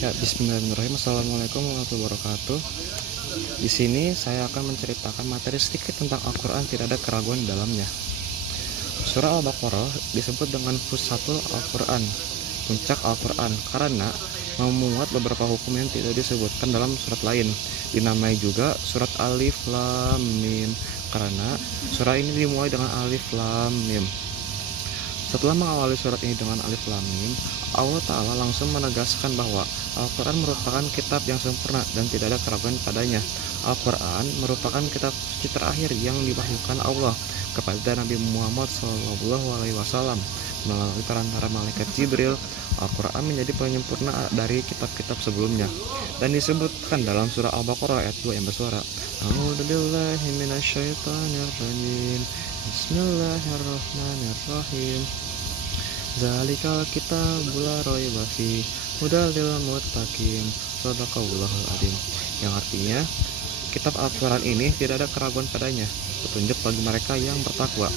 Ya, bismillahirrahmanirrahim. Assalamualaikum warahmatullahi wabarakatuh. Di sini saya akan menceritakan materi sedikit tentang Al-Quran, tidak ada keraguan di dalamnya. Surah Al-Baqarah disebut dengan Fusatul Al-Quran, puncak Al-Quran, karena memuat beberapa hukum yang tidak disebutkan dalam surat lain. Dinamai juga surat Alif Lam Mim, karena surah ini dimulai dengan Alif Lam Mim. Setelah mengawali surat ini dengan Alif Lam Mim, Allah Ta'ala langsung menegaskan bahwa Al-Quran merupakan kitab yang sempurna dan tidak ada keraguan padanya. Al-Quran merupakan kitab suci terakhir yang diwahyukan Allah kepada Nabi Muhammad SAW melalui perantara malaikat Jibril. Al-Quran menjadi penyempurna dari kitab-kitab sebelumnya dan disebutkan dalam surah Al-Baqarah ayat 2 yang bersuara A'udzubillahi minasyaitonirrajim Bismillahirrahmanirrahim. Zalikal kitabul la raiba fihi hudal lil muttaqin. Shadaqallahul adzim. Yang artinya, kitab Al-Quran ini tidak ada keraguan padanya, petunjuk bagi mereka yang bertakwa.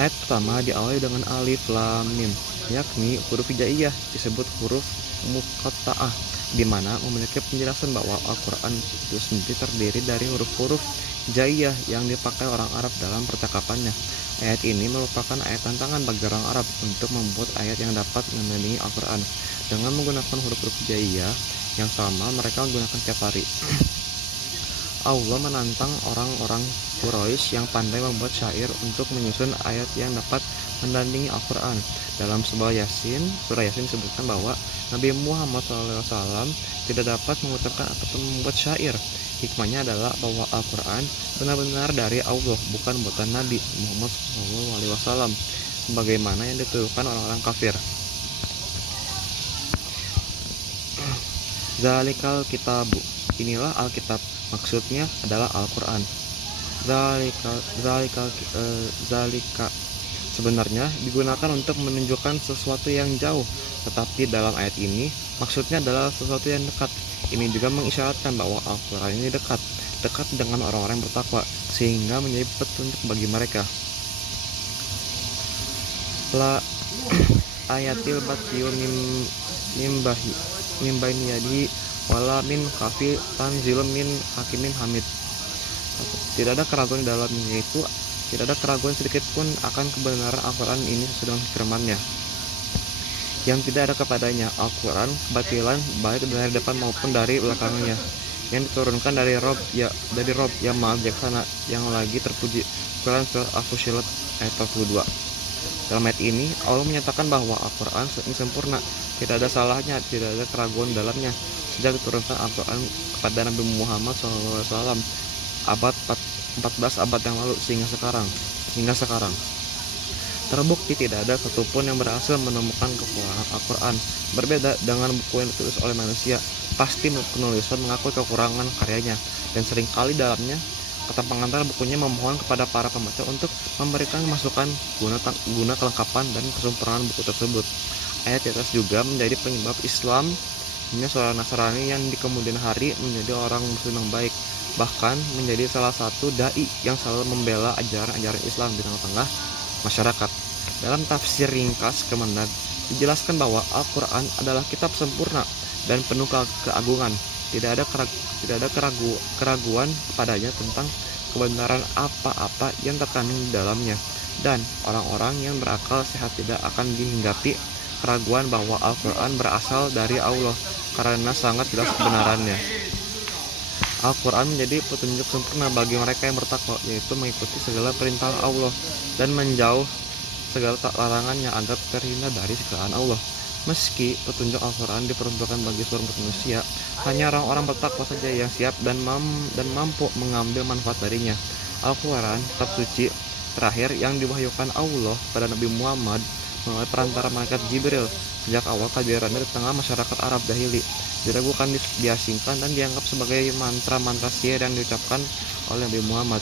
Ayat pertama diawali dengan Alif Lam Mim, yakni huruf hijaiyah disebut huruf muqatta'ah, di mana memiliki penjelasan bahwa Al-Quran itu sendiri terdiri dari huruf-huruf hijaiyah yang dipakai orang Arab dalam percakapannya. Ayat ini merupakan ayat tantangan bagi orang Arab untuk membuat ayat yang dapat menandingi Al-Quran. Dengan menggunakan huruf-huruf hijaiyah yang sama, mereka menggunakan tiap hari. Allah menantang orang-orang Quraisy yang pandai membuat syair untuk menyusun ayat yang dapat menandingi Al-Quran. Dalam surah Yasin disebutkan bahwa Nabi Muhammad SAW tidak dapat mengucapkan ataupun membuat syair. Hikmahnya adalah bahwa Al-Quran benar-benar dari Allah, bukan buatan Nabi Muhammad SAW, sebagaimana yang dituduhkan orang-orang kafir. Zalikal kitabu, inilah Alkitab, maksudnya adalah Al-Quran. Zalika sebenarnya digunakan untuk menunjukkan sesuatu yang jauh, tetapi dalam ayat ini maksudnya adalah sesuatu yang dekat. Ini juga mengisyaratkan bahwa Al-Quran ini dekat dengan orang-orang yang bertakwa, sehingga menjadi petunjuk bagi mereka. La ayatil batiyun mimbaini yadi wala min kafi tanzilun min hakimin hamid. Tidak ada keraguan dalamnya, yaitu tidak ada keraguan sedikit pun akan kebenaran Al-Quran ini sesuai dengan firman-Nya yang tidak ada kepadanya. Al-Quran kebatilan baik dari depan maupun dari belakangnya, yang diturunkan dari Rob yang Maha Bijaksana, yang lagi terpuji. Quran surat Al-Fussilat ayat 42. Dalam ayat ini Allah menyatakan bahwa Al-Quran sempurna, tidak ada salahnya, tidak ada keraguan dalamnya sejak diturunkan Al-Quran kepada Nabi Muhammad SAW abad 14 abad yang lalu hingga sekarang. Terbukti tidak ada satupun yang berhasil menemukan kekurangan Al-Quran. Berbeda dengan buku yang ditulis oleh manusia, pasti penulis mengakui kekurangan karyanya, dan seringkali dalamnya kata pengantar bukunya memohon kepada para pembaca untuk memberikan masukan guna kelengkapan dan kesempurnaan buku tersebut. Ayat di atas juga menjadi penyebab Islam seorang Nasrani yang di kemudian hari menjadi orang Muslim yang baik, bahkan menjadi salah satu dai yang selalu membela ajaran-ajaran Islam di tengah-tengah masyarakat. Dalam tafsir ringkas Kemendag dijelaskan bahwa Al-Quran adalah kitab sempurna dan penuh keagungan. Tidak ada keraguan padanya tentang kebenaran apa-apa yang terkandung di dalamnya, dan orang-orang yang berakal sehat tidak akan dihinggapi keraguan bahwa Al-Quran berasal dari Allah, karena sangat jelas kebenarannya. Al-Quran menjadi petunjuk sempurna bagi mereka yang bertakwa, yaitu mengikuti segala perintah Allah dan menjauh segala larangannya agar terhindar dari siksaan Allah. Meski petunjuk Al-Quran diperuntukkan bagi seluruh manusia, hanya orang-orang bertakwa saja yang siap dan mampu mengambil manfaat darinya. Al-Quran, kitab suci terakhir yang diwahyukan Allah pada Nabi Muhammad melalui perantara malaikat Jibril. Sejak awal kehadirannya di tengah masyarakat Arab dahili diragukan, diasingkan, dan dianggap sebagai mantra-mantra sihir yang diucapkan oleh Nabi Muhammad.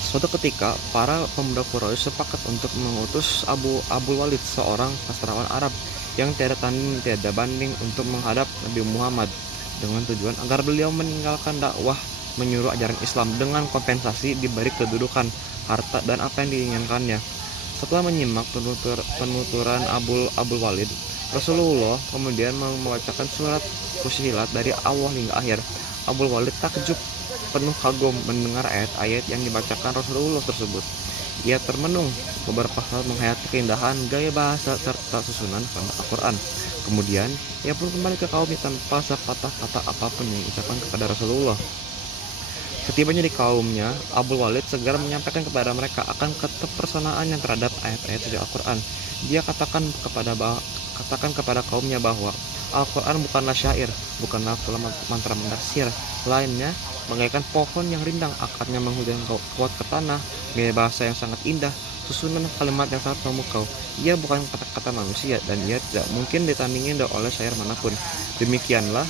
Suatu ketika, para pemuda Quraisy sepakat untuk mengutus Abu Walid, seorang sastrawan Arab yang tiada tanding tiada banding, untuk menghadap Nabi Muhammad dengan tujuan agar beliau meninggalkan dakwah menyuruh ajaran Islam dengan kompensasi diberi kedudukan, harta, dan apa yang diinginkannya. Setelah menyimak penuturan Abul Walid, Rasulullah kemudian membacakan surat Fussilat dari awal hingga akhir. Abul Walid takjub penuh kagum mendengar ayat-ayat yang dibacakan Rasulullah tersebut. Ia termenung beberapa saat menghayati keindahan gaya bahasa serta susunan Al-Quran. Kemudian, ia pun kembali ke kaumnya tanpa sepatah kata apapun yang diucapkan kepada Rasulullah. Setibanya di kaumnya, Abul Walid segera menyampaikan kepada mereka akan keterpersonaan yang terhadap ayat-ayat suci Al-Quran. Dia katakan kepada kaumnya bahwa Al-Quran bukanlah syair, bukanlah mantra mendarsir. Lainnya, bagaikan pohon yang rindang, akarnya menghujam kuat ke tanah, gaya bahasa yang sangat indah, susunan kalimat yang sangat memukau. Ia bukan kata-kata manusia, dan ia tidak mungkin ditandingi oleh syair manapun. Demikianlah,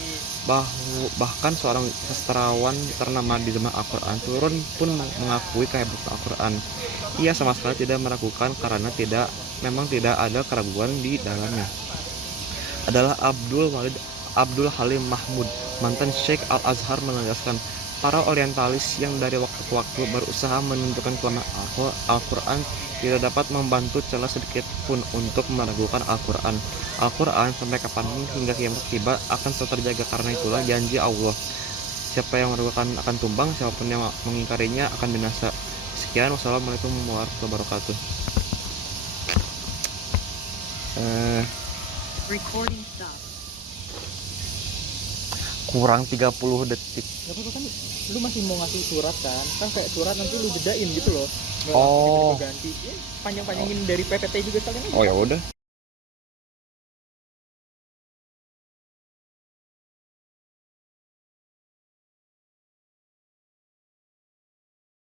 bahkan seorang sastrawan ternama di zaman Al-Quran turun pun mengakui kehebatan Al-Quran. Ia sama sekali tidak meragukan karena memang tidak ada keraguan di dalamnya. Adalah Abdul Halim Mahmud, mantan Sheikh Al-Azhar, menegaskan, para orientalis yang dari waktu ke waktu berusaha menentukan kelemahan Al-Quran tidak dapat membantu celah sedikit pun untuk meragukan Al-Quran. Al-Quran sampai kapanpun hingga kiamat tiba akan selalu terjaga, karena itulah janji Allah. Siapa yang meragukan akan tumbang, siapapun yang mengingkarinya akan binasa. Sekian, wassalamualaikum warahmatullahi wabarakatuh. Recording stop. Kurang 30 detik. Gak apa-apa kan, lu masih mau ngasih surat kan kayak surat nanti lu jedain gitu loh, nggak Oh. langsung ganti, panjang-panjangin dari PPT juga sekalian aja. Oh ya udah.